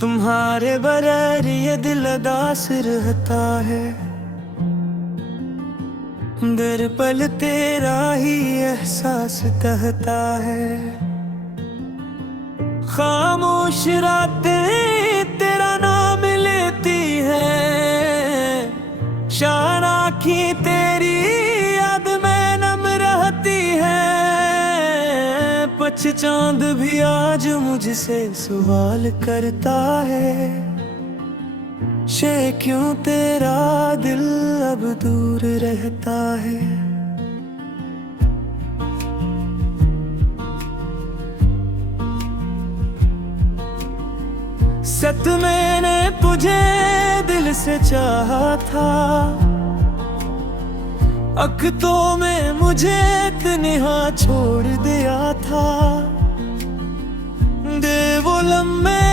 तुम्हारे बगैर ये दिल उदास रहता है। दर पल तेरा ही एहसास कहता है। खामोश रातें तेरा नाम लेती है। शान आँखें तेरी याद में नम रहती है। पछ चांद भी आज मुझसे सवाल करता है। शे क्यों तेरा दिल अब दूर रहता है। सत मैंने तुझे दिल से चाहा था। अखतों में मुझे तन्हा छोड़ दिया था। दे वो लम्हे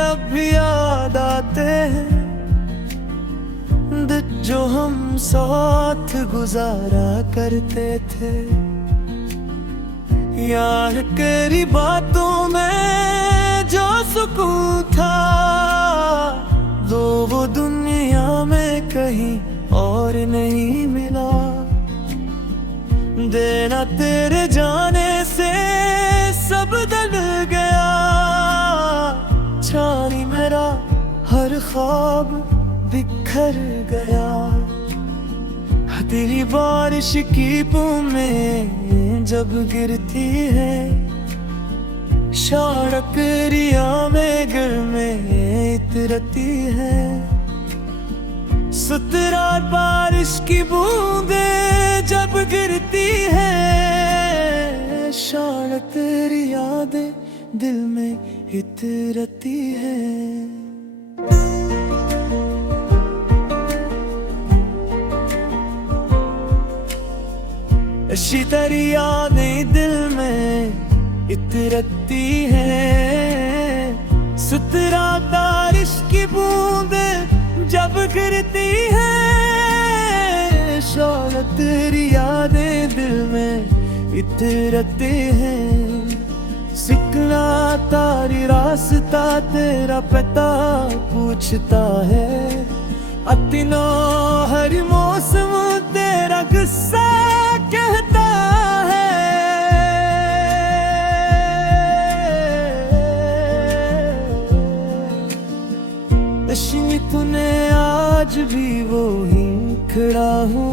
अब भी याद आते हैं। जो हम साथ गुजारा करते थे। यार तेरी बातों में जो सुकून था, वो दुनिया में कहीं और नहीं मिला। देना तेरे जाने से सब बदल गया। छानी मेरा हर ख्वाब बिखर गया। तेरी बारिश की बूंदें जब गिरती है। सड़क रिया में गिर में इतरती है। सुतरा बारिश की बूंदें जब गिरती है। सड़क तेरी यादें दिल में इतरती है। ऐसी तेरी यादें दिल में इतरती है। सुतरा बारिश की बूंदें जब गिरती है। शौकत तेरी यादें दिल में इतरती हैं। सिकना तारी रास्ता तेरा पता पूछता है। अतिनो हर मौसम तेरा गुस्सा कहता है। नशीं तूने आज भी वो ही खड़ा हूँ।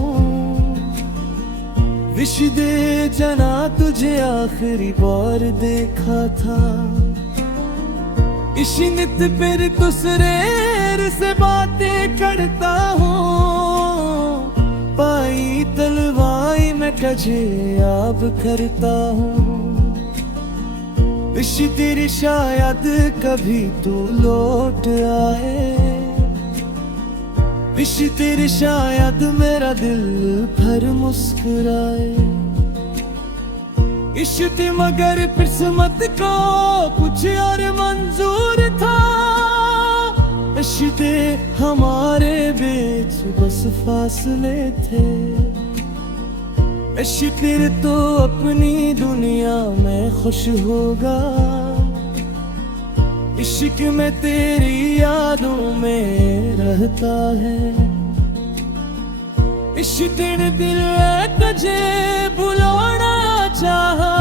विश दे जना तुझे आखिरी बार देखा था। इसी नित फिर दूसरे से बातें करता हूँ। पाई तलवाई में कजे आप करता हूँ। विश तेरी शायद कभी तू लौट आए। विश तेरी शायद मेरा दिल भर मुस्कुराए। इश्क मगर किस्मत को कुछ और मंजूर था। इश्क हमारे बीच बस फासले थे। इश्क फिर तो अपनी दुनिया में खुश होगा। इश्क में तेरी यादों में रहता है। इश्क तेरे दिल तुझे बुलाना चाहा।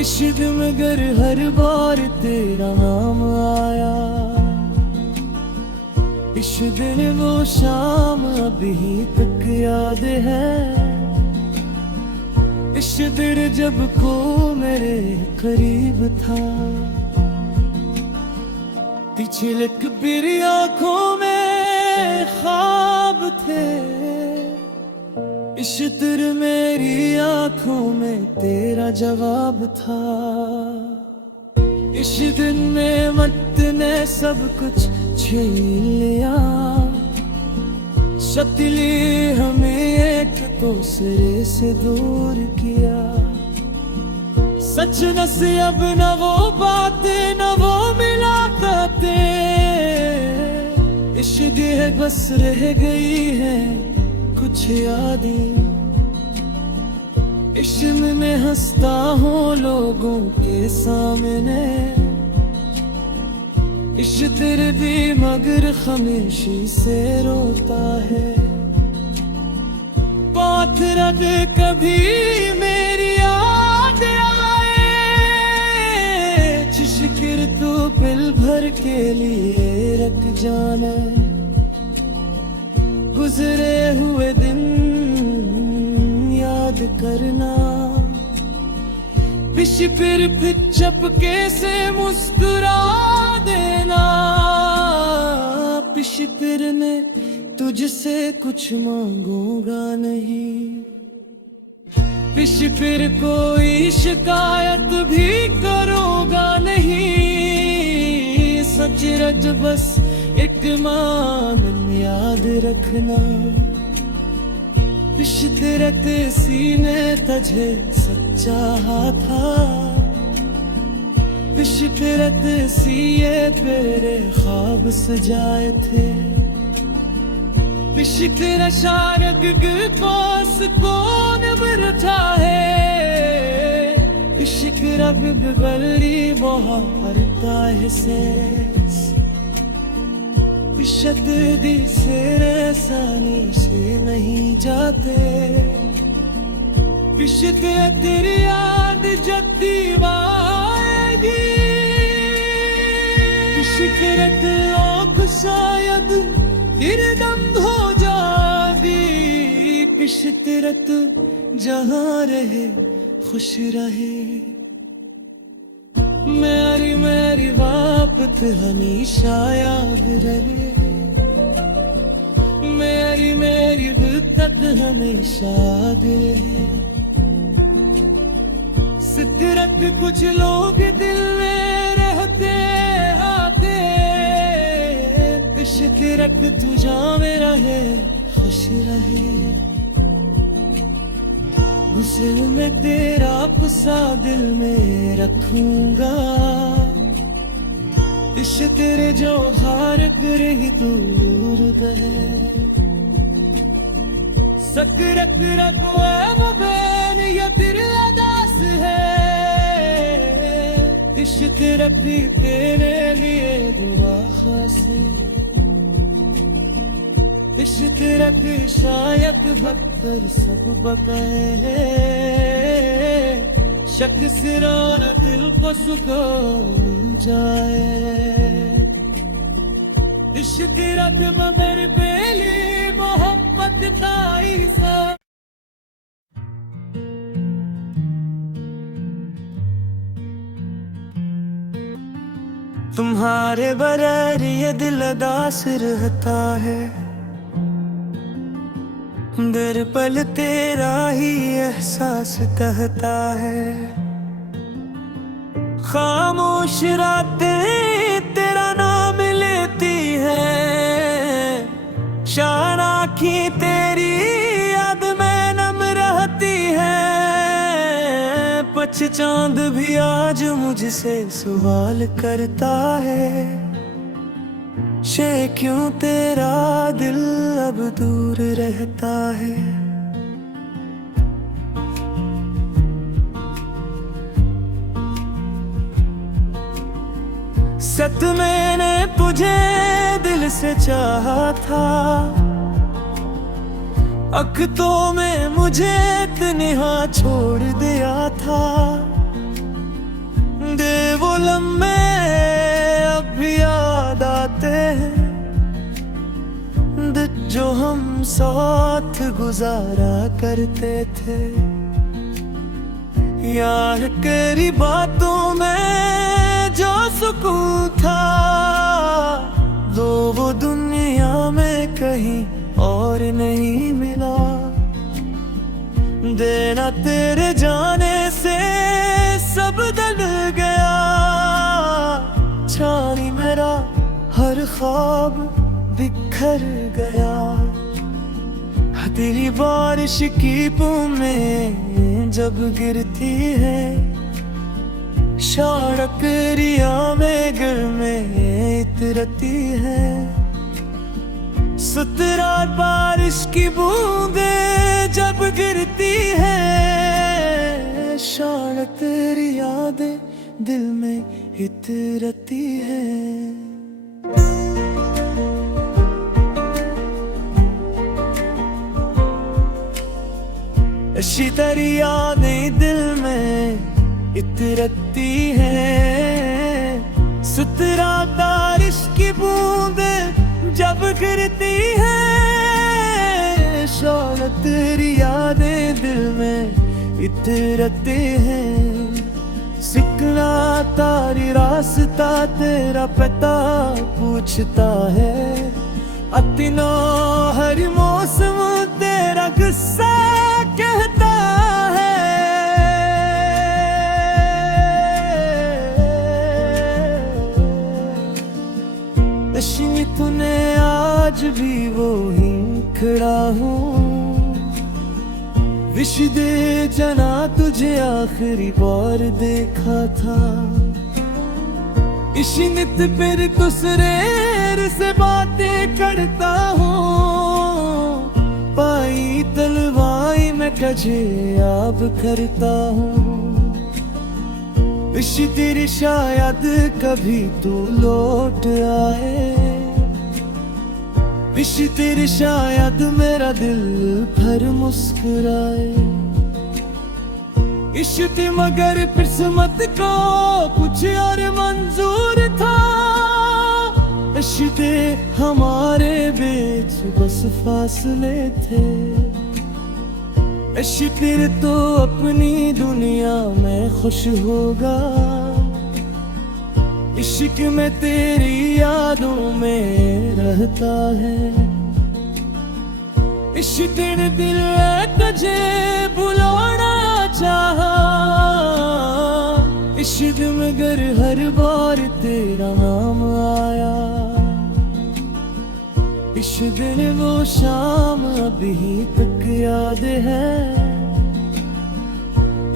इश्क मगर हर बार तेरा नाम आया। इस दिन वो शाम अभी तक याद है। इस दिन जब को मेरे करीब था। पिछलक मेरी आंखों में ख्वाब थे। इस दिन मेरी आंखों में तेरा जवाब था। इस दिन में मत ने सब कुछ छीन लिया। शक्ली हमें एक दूसरे से दूर किया। सच न से अब न वो बातें न वो मुलाकातें। इश्क है बस रह गई है कुछ यादें। इश्क में हंसता हूँ लोगों के सामने। इश्क तेरे भी मगर खामोशी से रोता है। बात रख कभी मेरी याद आए, जिक्र तू पल भर के लिए रख जाना। गुजरे हुए दिन याद करना, पिछ फिर चपके से मुस्कुरा देना। पिछ फिर ने तुझसे कुछ मांगूंगा नहीं, पिछ फिर कोई शिकायत भी करूंगा नहीं। सच रच बस एक मांग याद रखना, पिछ तिरत सीने तुझे सच्चा था। पिछ तिरत सीए तेरे ख्वाब सजाए थे। पिछ तेरा शारग के पास कौन बैठा है। पिछ रग गली बहुत है। पिछत दी सेरे सानी से नहीं जाते। पिछ तेरी याद जती आएगी। पिछ रत आँख शायद दम हो जाती। पिछ तिरत जहाँ रहे खुश रहे। मेरी मेरी वापत हमेशा याद रहे। मेरी मेरी दिक्कत हमेशा याद रहे। सितरत कुछ लोग दिल में रहते आते। पिछ तिरत तुझा में रहे खुश रहे। गुस्से में तेरा गुस्सा दिल में रखूंगा। इश तेरे जो हार करे दूर है। सकरत रखो बैन या तेरे अदास है। इश तेरे तेरे लिए दुआ खास है। इश तिरक शायद भक्तर सब बकाए। शक सिरान दिल को सुकून जाए। इश तिरक मगर बेली मोहब्बत का ईसा। तुम्हारे बगैर ये दिल उदास रहता है। दर पल तेरा ही एहसास कहता है। खामोश रातें तेरा नाम लेती है। शान आँखें तेरी याद में नम रहती है। पछ चांद भी आज मुझसे सवाल करता है। शे क्यों तेरा दिल अब दूर रहता है। सत मैंने तुझे दिल से चाहा था। अखतों में मुझे तन्हा छोड़ दिया था। दे वो लम्हे अब भी याद आते हैं। जो हम साथ गुजारा करते थे। यार तेरी बातों में जो सुकून था। वो दुनिया में कहीं और नहीं मिला। देना तेरे जाने से सब बदल गया। छानी मेरा हर ख्वाब बिखर गया। तेरी बारिश की बूंदें जब गिरती है। सड़क रिया में गिर में इतरती है। सुतरा बारिश की बूंदें जब गिरती है। सड़क तेरी यादें दिल में इतरती है। शीतरी यादें दिल में इतरती है, सुतरा बारिश की बूंदे जब गिरती है, शौकत तेरी यादें दिल में इतरती हैं। सिकना तारी रास्ता तेरा पता पूछता है, अतिनो हर मौसम तेरा गुस्सा कहता है। नशीं तूने आज भी वो ही खड़ा हूँ, विश दे जना तुझे आखिरी बार देखा था। इसी नित फिर दूसरे से बातें करता हूँ, पाई तलवाई में कजे अब करता हूँ। इसी तेरी शायद कभी तू लौट आए, इसी तेरी शायद मेरा दिल भर मुस्कुराए। इश्क मगर किस्मत को कुछ और मंजूर था, इश्क हमारे बीच बस फासले थे। इश्क फिर तो अपनी दुनिया में खुश होगा, इश्क में तेरी यादों में रहता है। इश्क तेरे दिल में तुझे बुलाना चाहा, इश्क मगर हर बार तेरा नाम आया। इस दिन वो शाम अभी तक याद है,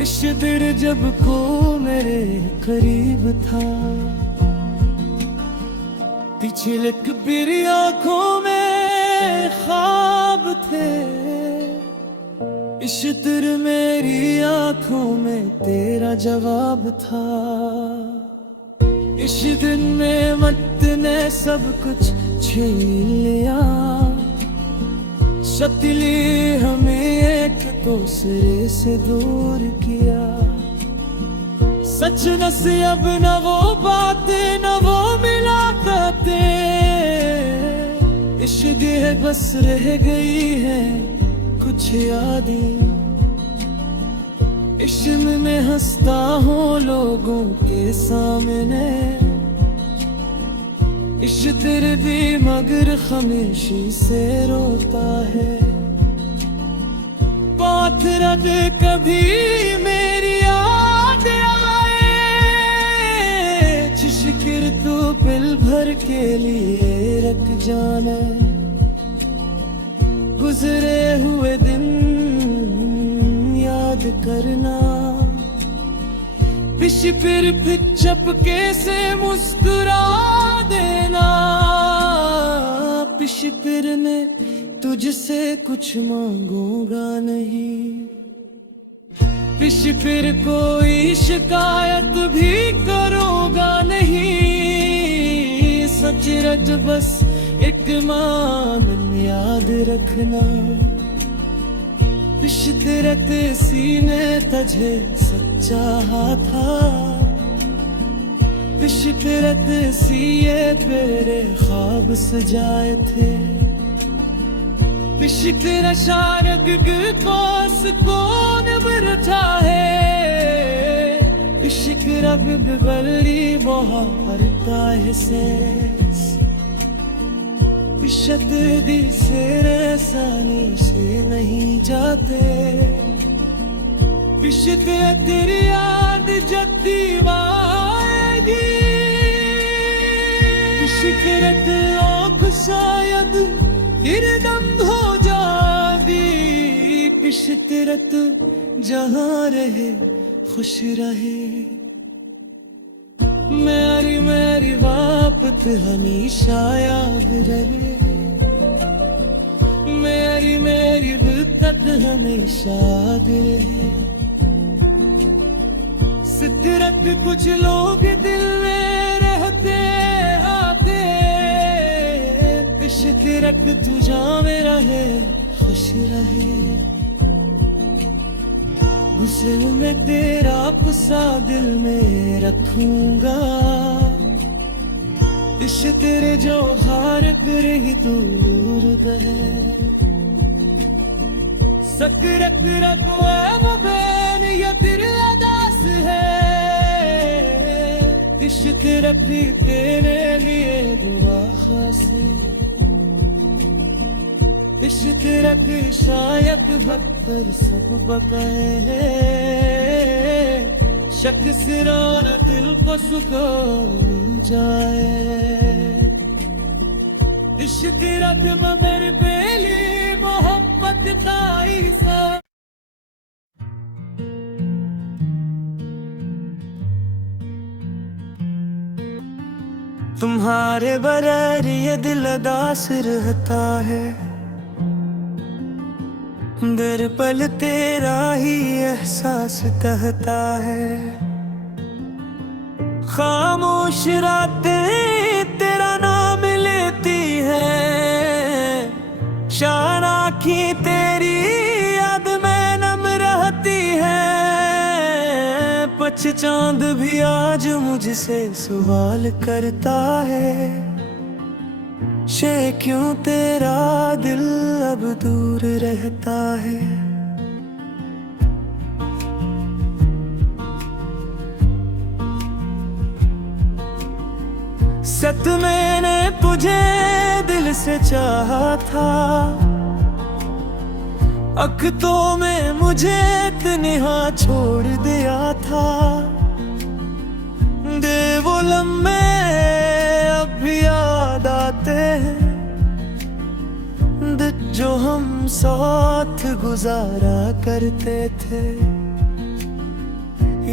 इस दिन जब को मेरे करीब था। पिछलक मेरी आंखों में ख्वाब थे, इस तेरे मेरी आंखों में तेरा जवाब था। इस दिन में मत ने सब कुछ छीन लिया, शक्ति हमें एक दूसरे से दूर किया। सच न से अब न वो बातें न वो मुलाकातें, इश्क है बस रह गई है कुछ यादें। इश्क में हंसता हूँ लोगों के सामने, इश्क तेरे भी मगर खामोशी से रोता है। बात रख कभी मेरी याद आए, जिक्र तू पल भर के लिए रख जाना। गुजरे हुए दिन याद करना, पिछ फिर चपके से मुस्कुरा देना। पिछ फिर ने तुझसे कुछ मांगूंगा नहीं, पिछ फिर कोई शिकायत भी करूंगा नहीं। सच रच बस एक मान याद रखना, पिछ रत सीने तुझे सच्चा था। पिछ रत सीए तेरे ख्वाब सजाए थे, पिछ शारग पास कौन बैठा है। पिछ रग बल्ली मोहरता है से पिछत दी सेरे सानी से नहीं जाते। पिछत तेरी याद जती आएगी, पिछत आँख शायद हिरदम हो जाती। पिछत जहाँ रहे खुश रहे, मेरी मेरी बात हमेशा याद रहे। मेरी मेरी बिल्कत हमेशा याद रहे। सितरत कुछ लोग दिल में रहते आते, पिछत तू जा मेरा है खुश रहे। गुस्से में तेरा गुस्सा दिल में रखूंगा। इश तेरे जो हार करेगी तू दूर बहे। सकरत रखो बैन ये तेरे अदास है। इश्क रखी तेरे लिए दुआ खास है। इश्क रख शायद बदतर सब बताए। शक सिरान दिल को सुकून जाए। इश्क रख मेरे बेली मोहब्बत का ईसा। तुम्हारे बगैर ये दिल उदास रहता है। दर पल तेरा ही एहसास कहता है। खामोश रातें तेरा नाम लेती है। शान आँखें तेरी याद में नम रहती है। पछ चांद भी आज मुझसे सवाल करता है। शे क्यों तेरा दिल अब दूर रहता है। सत मैंने तुझे दिल से चाहा था। अखतों में मुझे तन्हा छोड़ दिया था। दे वो लम्हे अब भी याद आते हैं। जो हम साथ गुजारा करते थे।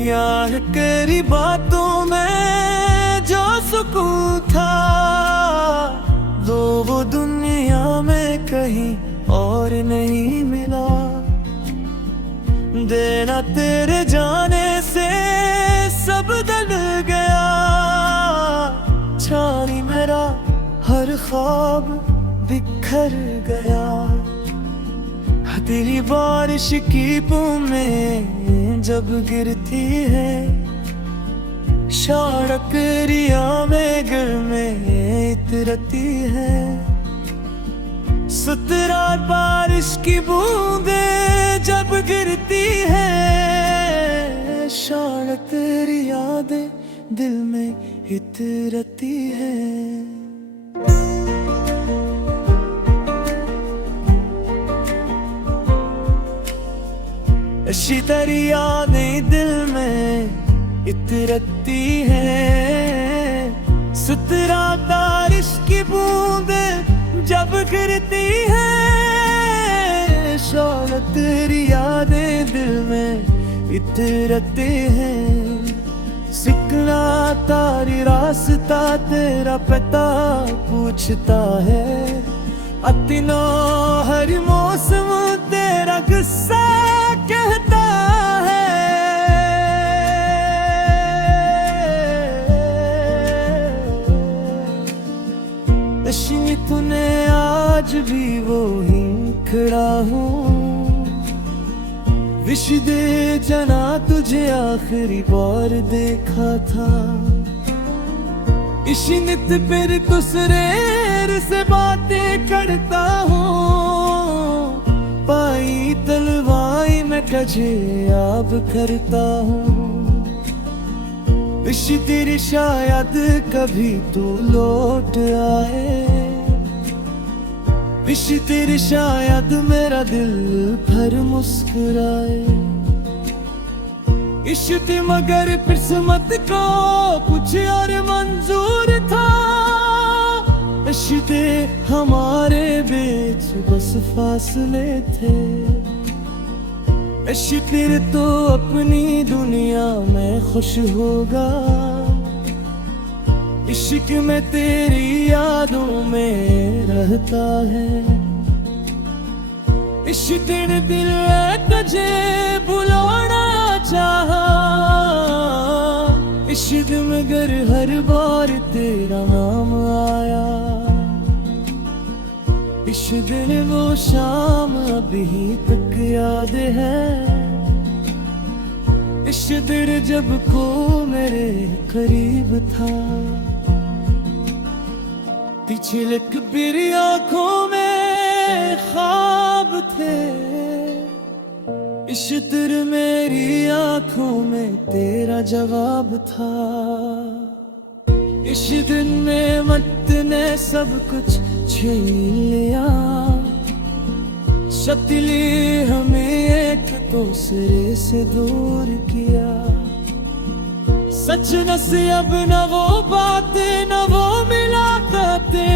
यार तेरी बातों में जो सुकून था। वो दुनिया में कहीं और नहीं मिला। देना तेरे जाने से सब बदल गया। छानी मेरा हर ख्वाब बिखर गया। तेरी बारिश की बूंदें जब गिरती है। सड़क रिया में गिर में इतरती है। सुतरा बारिश की बूंदें जब गिरती है। सड़क तेरी यादें दिल में इतरती है। ऐसी तेरी यादें दिल में इतरती है। सुतरा बारिश की बूंदें जब गिरती है। शौक़ तेरी यादें दिल में इतरती हैं। सिकना तारी रास्ता तेरा पता पूछता है। अतिनो हर मौसम तेरा गुस्सा कहता है। नशीं तूने आज भी वो ही खड़ा हूँ। विश दे जना तुझे आखिरी बार देखा था। इसी नित फिर दूसरे से बातें करता हूँ। पाई तलवाई में तुझे याद करता हूँ। इसी तेरी शायद कभी तू लौट आए। इसी तेरी शायद मेरा दिल भर मुस्कुराए। इश्क मगर किस्मत को कुछ और मंजूर था। इश्क हमारे बीच बस फासले थे। इश्क फिर तो अपनी दुनिया में खुश होगा। इश्क में तेरी यादों में रहता है। इश्क तेरे दिल तुझे बुलाना चाहा। इश्क मगर हर बार तेरा नाम आया। इस दिन वो शाम अभी तक याद है। इस दिल जब को मेरे करीब था, पिछलक बिरी आंखों में ख्वाब थे। इस दिल मेरी आंखों में तेरा जवाब था। इस दिन में मत ने सब कुछ छीन लिया, शक्ति हमें एक दूसरे से दूर किया। सच न से अब न वो बातें न वो मुलाकातें,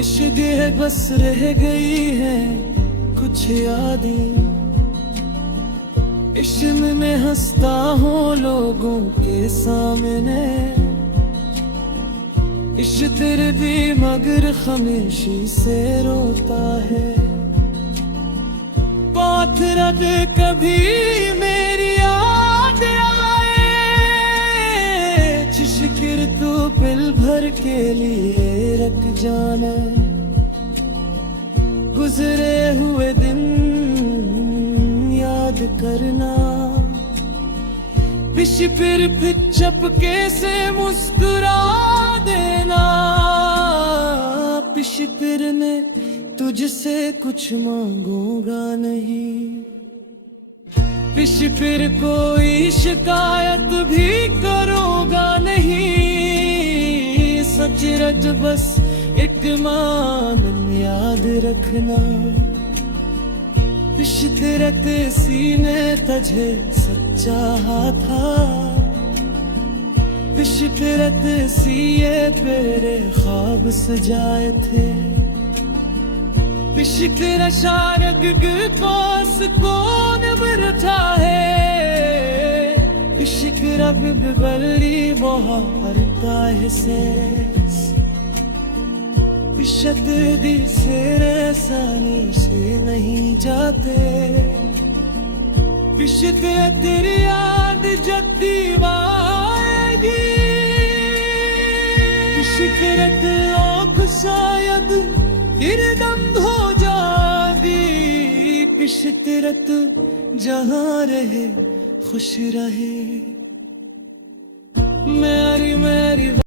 इश्क है बस रह गई है कुछ यादें। इश्क में हंसता हूँ लोगों के सामने, इश्क तेरे भी मगर खामोशी से रोता है। बात रख कभी मेरी याद आए, जिक्र तू पल भर के लिए रख जाना। गुजरे हुए दिन याद करना, पिछ फिर चपके से मुस्कुरा देना। पिछ फिर ने तुझसे कुछ मांगूंगा नहीं, पिछ फिर कोई शिकायत भी करूंगा नहीं। सच रज बस एक मान याद रखना, इश्क़ सीने तुझे सच्चा था। इश्क़ सीए तेरे ख्वाब सजाए थे। इश्क़ शारग पास कौन बैठा है, इश्क़ रब बल्ली मोहब्बता है से। इश्क़ दी सेरे सानी से नहीं जाते, इश्क़ तेरी याद जती आएगी। इश्क़ आँख शायद इरदम हो जाती, इश्क़ जहाँ रहे खुश रहे। मेरी